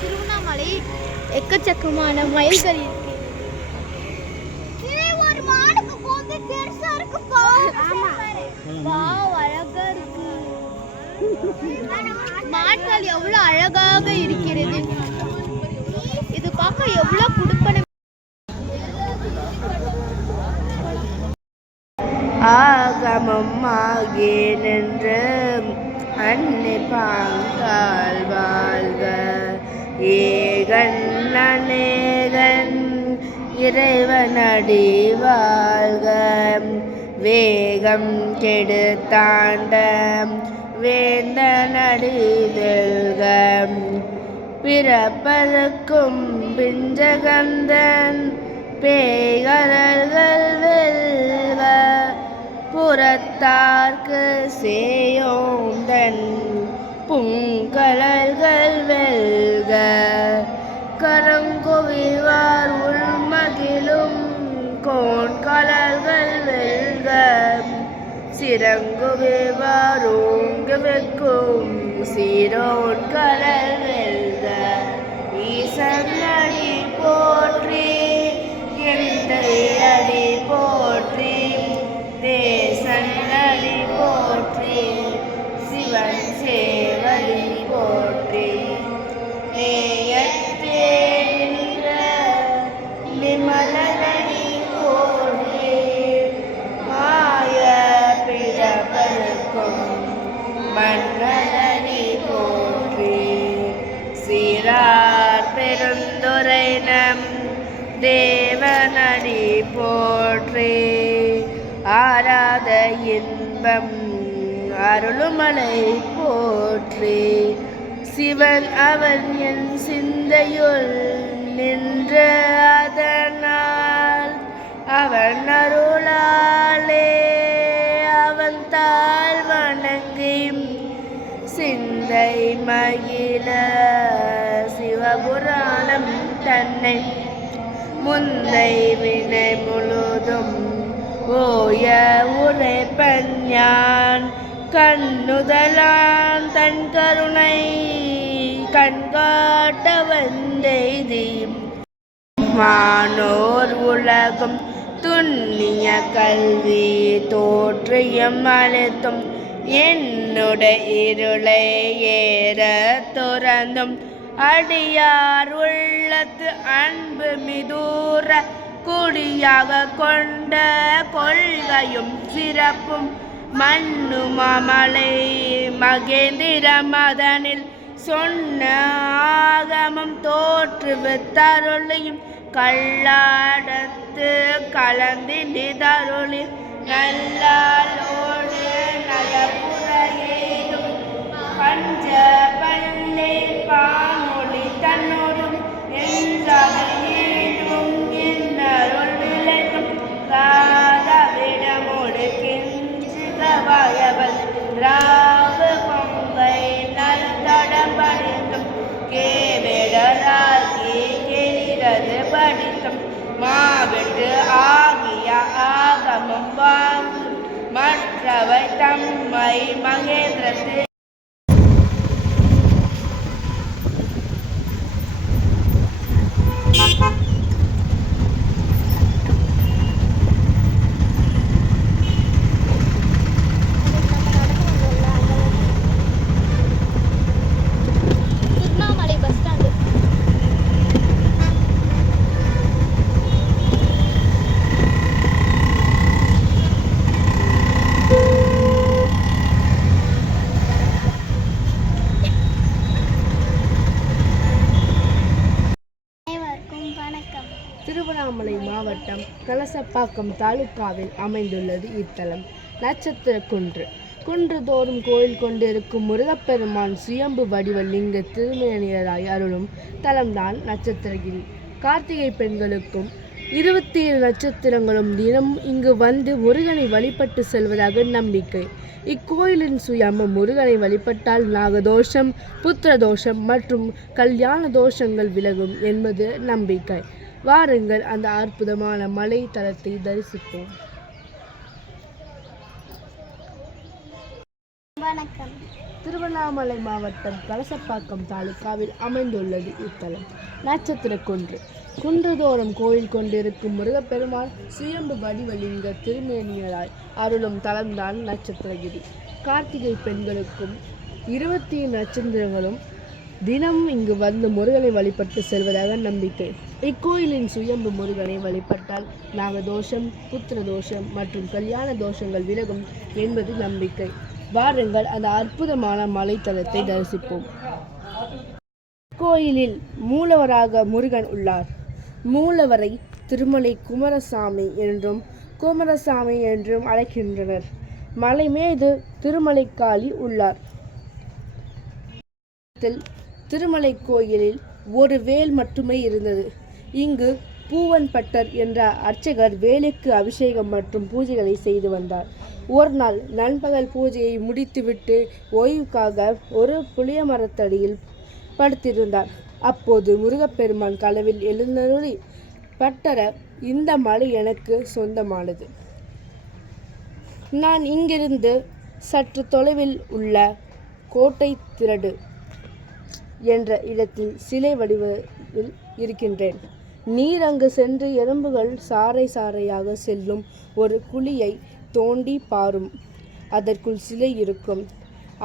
திருவண்ணாமலை எக்கச்சக்கமான மயில்கள் இருக்கு. ஒரு மானுக்கு போது பெருசா இருக்கு. அழகா இருக்கு. மான்கள் எவ்வளவு அழகாக இருக்கிறது. இது பார்க்க எவ்வளவு குடுப்பன. ஆகமம் ஆகே நின்று அன்னை பாங்கால் வாழ்க. ஏகன் அநேகன் இறைவனடி வாழ்க. வேகம் கெடுத்தாண்ட வேந்தனடி வெல்க. பிறப்பதற்கும் பிஞ்சகந்தன் பேய்கரர்கள் வெல்க. புறத்தார்க்கு சேயோந்தன் பூங்கலர்கள் வெல்க. கரங்குவிவார் உள்மகிழும் கோண்கலர்கள் வெல்க. சிறங்குவிவார் ஓங்கு வைக்கும் சீரோன் கலர் வெல்க. ஈசன் அடி போற்றி எந்தை அடி போற்றி தேசன் அடி போற்றி சிவன் சேவடி போற்றி. நேயத்தே நின்ற நிமலனடி போற்றி. மாய பிறப்பருக்கும் மன்னனடி போற்றி. சீரார் பெருந்துரை நம் தேவனடி போற்றி. ஆராத இன்பம் அருளுமலை போற்றி. சிவன் அவன் என் சிந்தையுள் நின்ற அதனால் அவன் அருளாலே அவன் தாழ் வணங்கி சிந்தை மகிழ சிவபுராணம் தன்னை முந்தை வினை முழுதும் ஓய உரைப்பன் யான். கண்ணுதலான் தன் கருணை கண்காட்ட வந்தெய்தி மானோர் உலகம் துண்ணிய கல்வி தோற்றியம் அழைத்தும் என்னுடைய இருளை ஏற துறந்தும் அடியார் உள்ளத்து அன்பு மிதூர குடியாக கொண்ட கொள்கையும் சிறப்பும் மண்ணுமாமலை மகேந்திர மதனில் சொன்ன ஆகமம் தோற்றுவித்தருளையும் கல்லாடத்து கலந்திடிதருளி நல்லாளோடு நலபுறையேதும் பஞ்ச பள்ளி பாமொழி தன்னோடும் என்றும் என்னருள் விளைக்கும் ராதவிடமோடு கிஞ்சிதவயவல் ராவு பொங்கை நல்தடம் படித்தும் கேவிடராகி கேளிரது படித்தும் மாவிட்டு ஆகிய ஆகமம் வாங்கும் மற்றவை தம்மை மகேந்திரத்து திருவண்ணாமலை பஸ் ஸ்டாண்டு. அனைவருக்கும் வணக்கம். திருவண்ணாமலை மாவட்டம் கலசப்பாக்கம் தாலுகாவில் அமைந்துள்ளது இத்தலம். நட்சத்திர குன்று. குன்றுதோறும் கோயில் கொண்டிருக்கும் முருகப்பெருமான் சுயம்பு வடிவ லிங்க திருமேனியராய் அருளும் தலம்தான் நட்சத்திரகிரி. கார்த்திகை பெண்களுக்கும் 27 நட்சத்திரங்களும் தினம் இங்கு வந்து முருகனை வழிபட்டு செல்வதாக நம்பிக்கை. இக்கோயிலின் சுயம்பு முருகனை வழிபட்டால் நாகதோஷம், புத்திரதோஷம் மற்றும் கல்யாண தோஷங்கள் விலகும் என்பது நம்பிக்கை. வாருங்கள் அந்த அற்புதமான மலை தலத்தை தரிசிப்போம். வணக்கம். திருவண்ணாமலை மாவட்டம் கலசப்பாக்கம் தாலுகாவில் அமைந்துள்ளது இத்தலம். நட்சத்திர குன்று. குன்றுதோறும் கோயில் கொண்டிருக்கும் முருகப்பெருமான் சுயம்பு வடிவலிங்க திருமேனியராய் அருளும் தலம்தான் நட்சத்திரகிரி. கார்த்திகை பெண்களுக்கும் 27 நட்சத்திரங்களும் தினம் இங்கு வந்து முருகனை வழிபட்டு செல்வதாக நம்பிக்கை. இக்கோயிலின் சுயம்பு முருகனை வழிபட்டால் நாகதோஷம், புத்திரதோஷம் மற்றும் கல்யாண தோஷங்கள் விலகும் என்பது நம்பிக்கை. வாருங்கள் அந்த அற்புதமான மலைத்தலத்தை தரிசிப்போம். கோயிலில் மூலவராக முருகன் உள்ளார். மூலவரை திருமலை குமரசாமி என்றும் குமரசாமி என்றும் அழைக்கின்றனர். மலை மீது திருமலைக்காளி உள்ளார். திருமலை கோயிலில் ஒரு வேல் மட்டுமே இருந்தது. இங்கு பூவன் பட்டர் என்ற அர்ச்சகர் வேலுக்கு அபிஷேகம் மற்றும் பூஜைகளை செய்து வந்தார். ஒரு நாள் நண்பகல் பூஜையை முடித்துவிட்டு ஓய்வுக்காக ஒரு புளிய மரத்தடியில் படுத்திருந்தார். அப்போது முருகப்பெருமான் கனவில் எழுந்தருளி, பட்டர, இந்த மலை எனக்கு சொந்தமானது. நான் இங்கிருந்து சற்று தொலைவில் உள்ள கோட்டை திரடு என்ற இடத்தில் சிலை வடிவில் இருக்கின்றேன். நீர் அங்கு சென்று எறும்புகள் சாறை சாறையாக செல்லும் ஒரு குழியை தோண்டி பாரும். அதற்குள் சிலை இருக்கும்.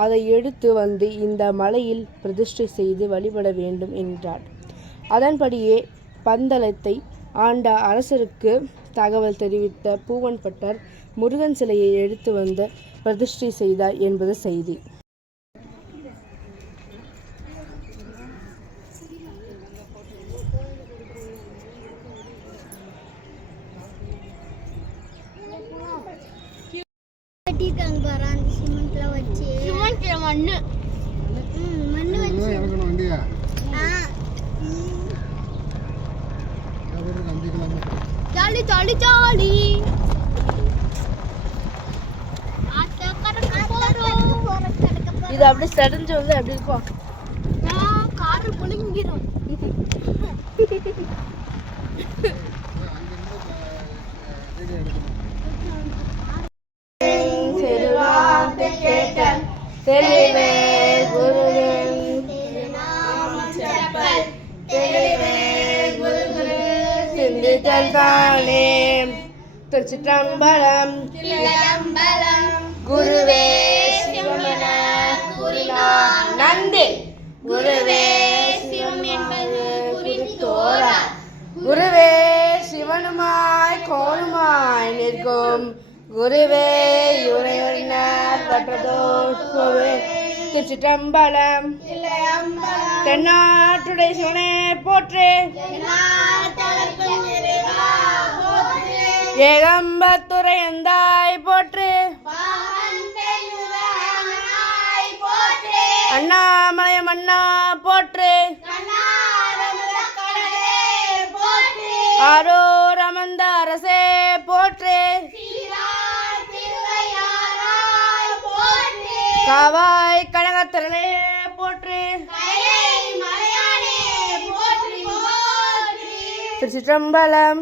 அதை எடுத்து வந்து இந்த மலையில் பிரதிஷ்டை செய்து வழிபட வேண்டும் என்றார். அதன்படியே பந்தளத்தை ஆண்ட அரசருக்கு தகவல் தெரிவித்த பூவன் பட்டர் முருகன் சிலையை எடுத்து வந்து பிரதிஷ்டை செய்தார் என்பது செய்தி. கட்டிருக்காங்க பாரு, அந்த சிமெண்ட்ல வச்சு. சிமெண்ட்ல மண்ணு மண்ணு வச்சு இறக்கணும் வண்டியா. Jolly jolly jolly. இது அப்படியே சரிஞ்சு வந்து அப்படி இருக்கும். காரு புளிங்கிரும். திருச்சிற்றம்பலம். குருவே சிவமென கூறினார் நந்தி. குருவே சிவம் என்பது குறித்தோரா. குருவே சிவனுமாய் கோணுமாய் நிற்கும். குருவே இவரையொழினார் பற்றதோ. திருச்சிற்றம்பலம். தென்னாட்டுடைய சிவனே போற்று. ஏகம்பத்துரை எந்தாய் போற்று. அண்ணாமலை மன்னா போற்று. ஆரோர் அமர்ந்த அரசே போற்று. காவாய் கனகத்திரளே போற்று. திருச்சிற்றம்பலம்.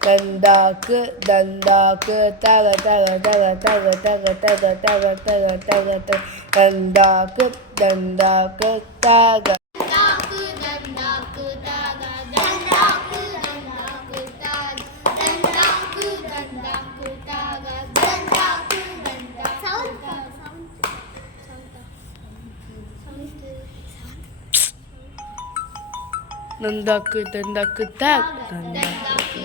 தந்தாக்கு தந்தாக்கு தக தக தக தக தக தக தக தக தக தக தந்தாக்கு தந்தாக்கு தக நந்தாக்கு தந்தாக்கு தக தந்தாக்கு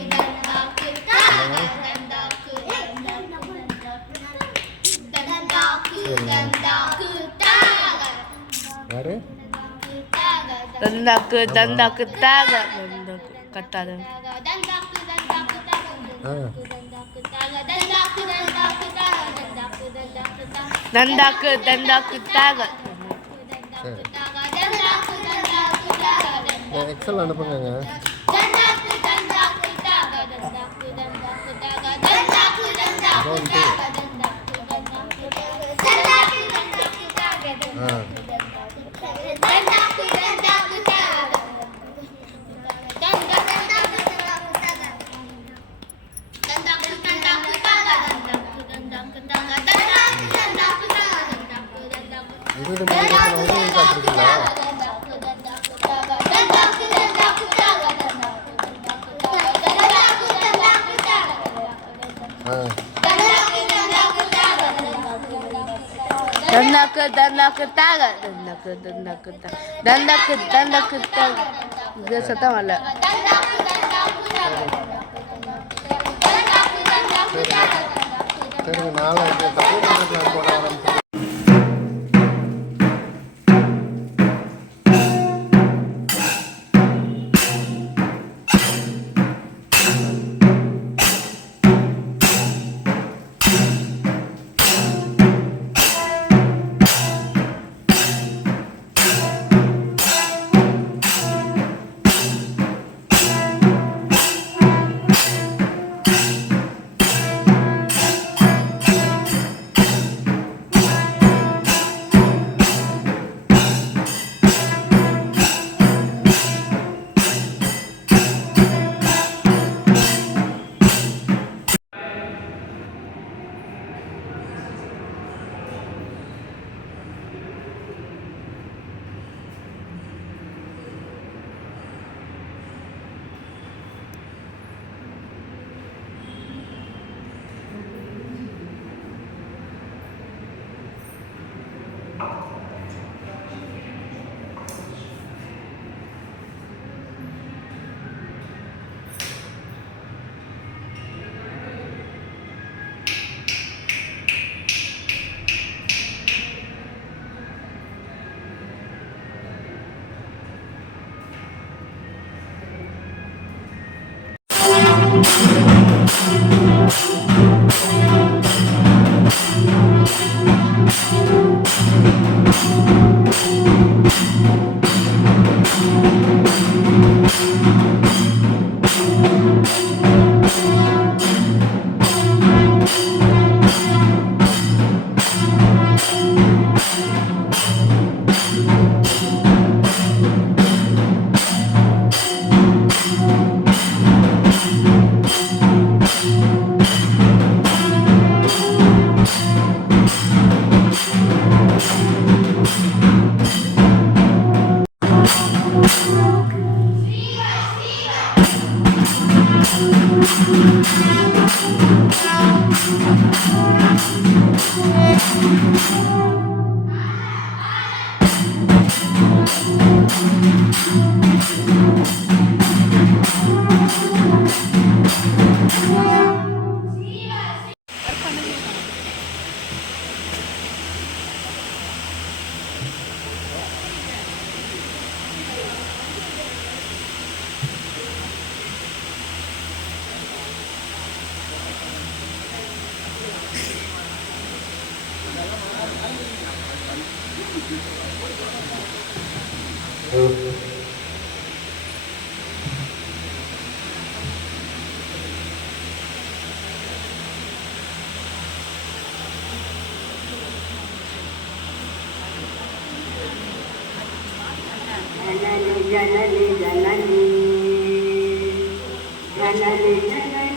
யாரு தந்தாக்கு தந்தாக்கு தக தந்தாக்கு கத்தாத தந்தாக்கு தந்தாக்கு தக எக்ஸல் அனுப்புங்க இது காட்டுறீங்களா தந்தாக்கு தந்தாக்கு தாக தந்தாக்கு தந்தாக்கு தந்தாக்கு தந்தாக்கு தக இது சத்தம் வரல சரிங்க நாளைக்கு கம்ப்யூட்டர் போட ஆரம்பிச்சு जननी जननी जननी जननी जननी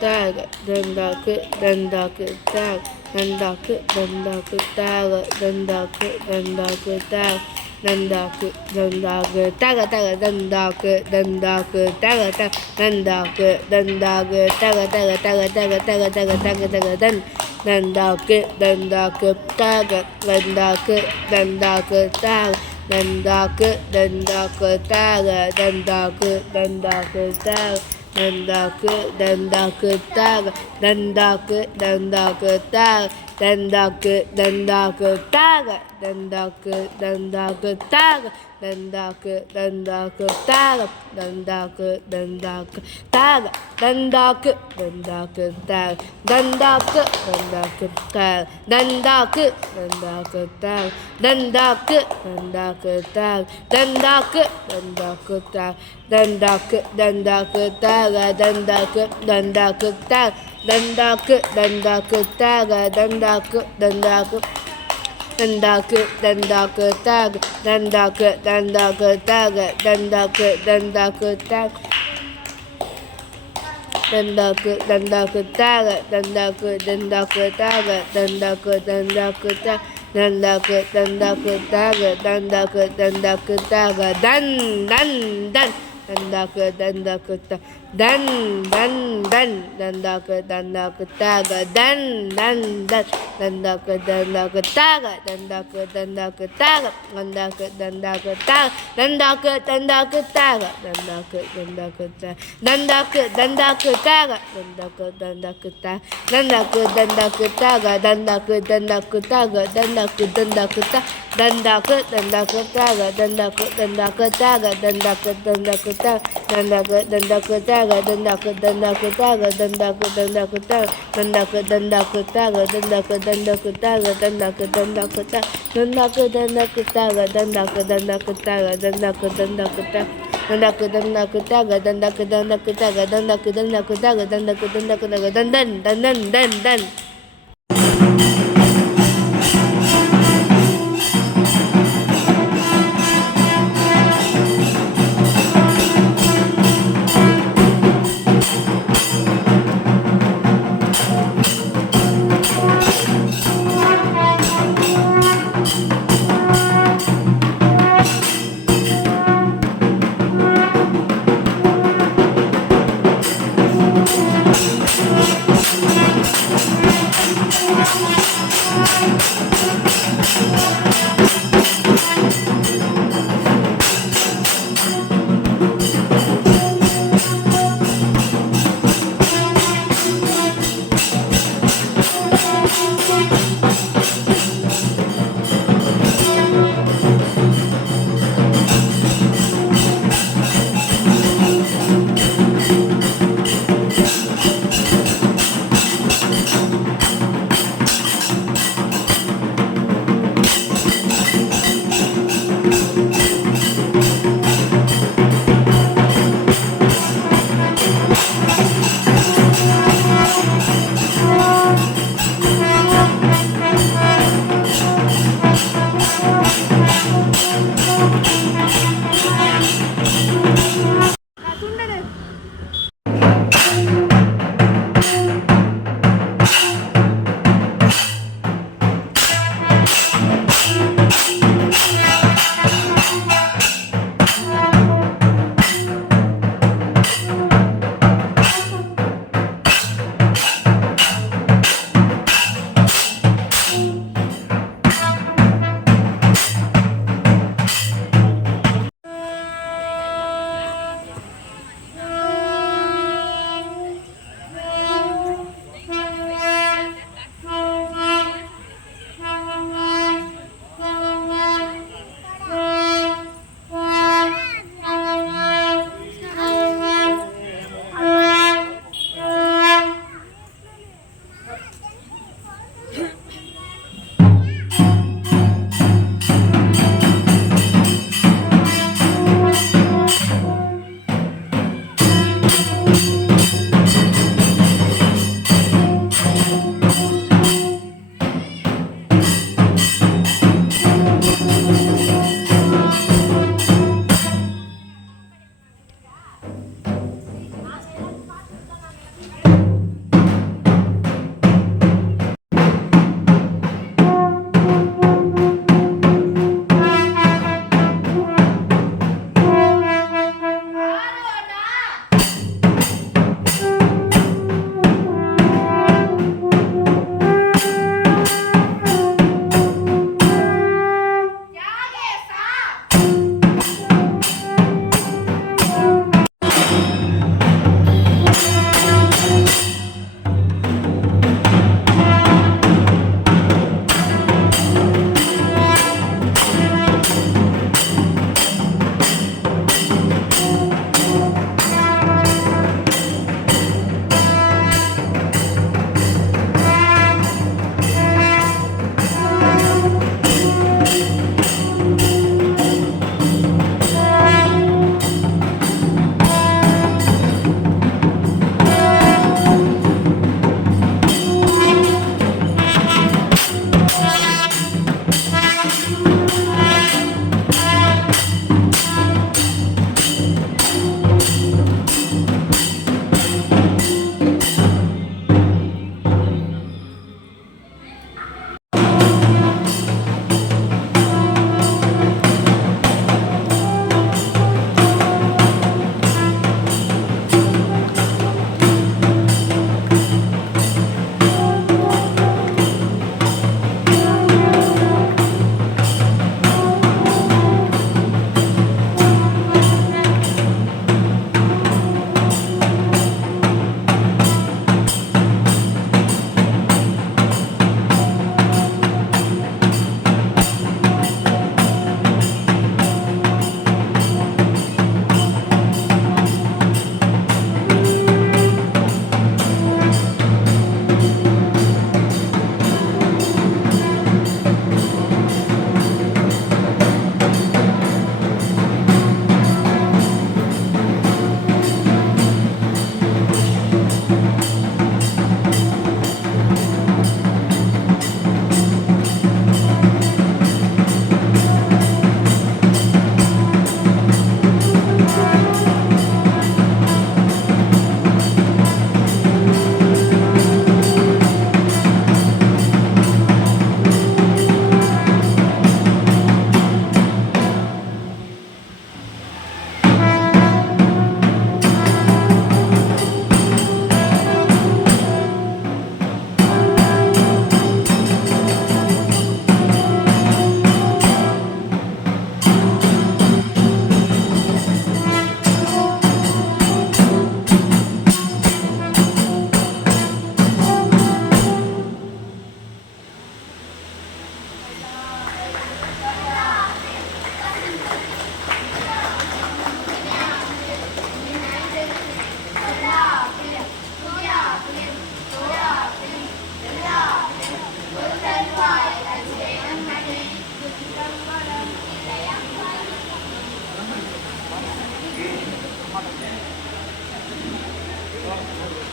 tag dandak dandak tag dandak dandak tag dandak dandak tag dandak dandak tag tag dandak dandak tag tag dandak dandak tag tag tag tag tag tag tag tag dan dandak dandak tag dandak dandak tag dandak dandak tag dandak dandak tag dandak dandak tag dandak dandak tag dandak dandak tag dandak dandak tag dandak dandak tag dandak dandak tag dandak dandak tag dandak dandak tag dandak dandak tag dandak dandak tag dandak dandak tag dandak dandak tag dandak dandak tag dandak dandak tag dandak dandak dandak dandak tag dandak dandak tag dandak dandak tag dandak dandak tag dandak dandak tag dandak dandak tag dandak dandak tag dandak dandak tag dan dandak dandak tag dan dandak dandak tag dan dandak dandak tag dandak dandak tag dandak dandak tag dandak dandak tag dandak dandak tag dandak dandak tag dandak dandak tag dandak dandak tag dandak dandak tag dandak dandak tag தந்தாக்கு தந்தாக்கு தாக தந்தாக்கு தந்தாக்கு தாக தந்தாக்கு தந்தாக்கு தாக தந்தாக்கு தந்தாக்கு தாக தந்தாக்கு தந்தாக்கு தாக தந்தாக்கு தந்தாக்கு தாக தந்தாக்கு தந்தாக்கு தாக தந்தாக்கு தந்தாக்கு தாக தந்தாக்கு தந்தாக்கு தாக தந்தாக்கு தந்தாக்கு தாக தந்தாக்கு தந்தாக்கு தாக தந்தாக்கு தந்தாக்கு தாக தந்தாக்கு தந்தாக்கு தாக தந்தாக்கு தந்தாக்கு தாக தந்தாக்கு தந்தாக்கு தாக தந்தாக்கு தந்தாக்கு தாக தந்தன் தந்தன் தன் தன் போகிறோம்